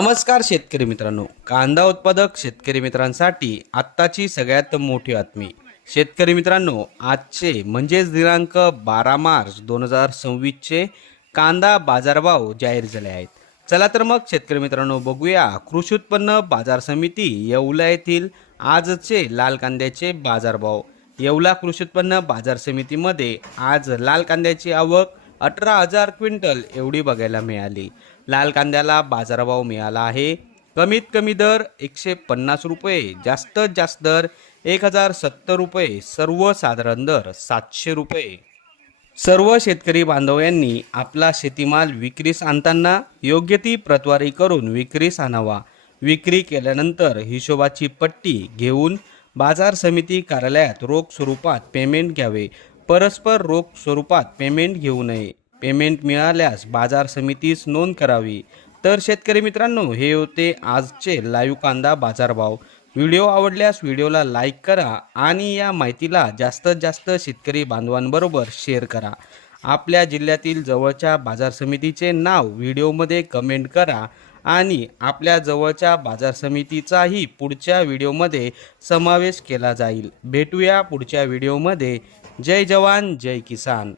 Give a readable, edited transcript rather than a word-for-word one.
नमस्कार शेतकरी मित्रांनो, कांदा उत्पादक शेतकरी मित्रांसाठी आत्ताची सगळ्यात मोठी बातमी. शेतकरी मित्रांनो, आजचे म्हणजेच दिनांक 12 मार्च 2026 कांदा बाजारभाव जाहीर झाले आहेत. चला तर मग शेतकरी मित्रांनो बघूया कृषी उत्पन्न बाजार समिती येवला येथील आजचे लाल कांद्याचे बाजारभाव. येवला कृषी उत्पन्न बाजार समितीमध्ये आज लाल कांद्याची आवक 18,000 क्विंटल एवढी बघायला मिळाली. लाल कांद्याला बाजारभाव मिळाला आहे कमीत कमी दर 150 रुपये, जास्तीत जास्त दर 1,070 रुपये, सर्वसाधारण दर 700 रुपये. सर्व शेतकरी बांधव यांनी आपला शेतीमाल विक्रीस आणताना योग्य ती प्रतवारी करून विक्रीस आणावा. विक्री केल्यानंतर हिशोबाची पट्टी घेऊन बाजार समिती कार्यालयात रोख स्वरूपात पेमेंट घ्यावे. परस्पर रोख स्वरूपात पेमेंट घेऊ नये. पेमेंट मिळाल्यास बाजार समितीस नोंद करावी. तर शेतकरी मित्रांनो, हे होते आजचे लाईव्ह कांदा बाजारभाव. व्हिडिओ आवडल्यास व्हिडिओला लाईक करा आणि या माहितीला जास्तीत जास्त शेतकरी बांधवांबरोबर शेअर करा. आपल्या जिल्ह्यातील जवळच्या बाजार समितीचे नाव व्हिडिओमध्ये कमेंट करा आणि आपल्या जवळच्या बाजार समितीचाही पुढच्या व्हिडिओमध्ये समावेश केला जाईल. भेटूया पुढच्या व्हिडिओमध्ये. जय जवान जय किसान.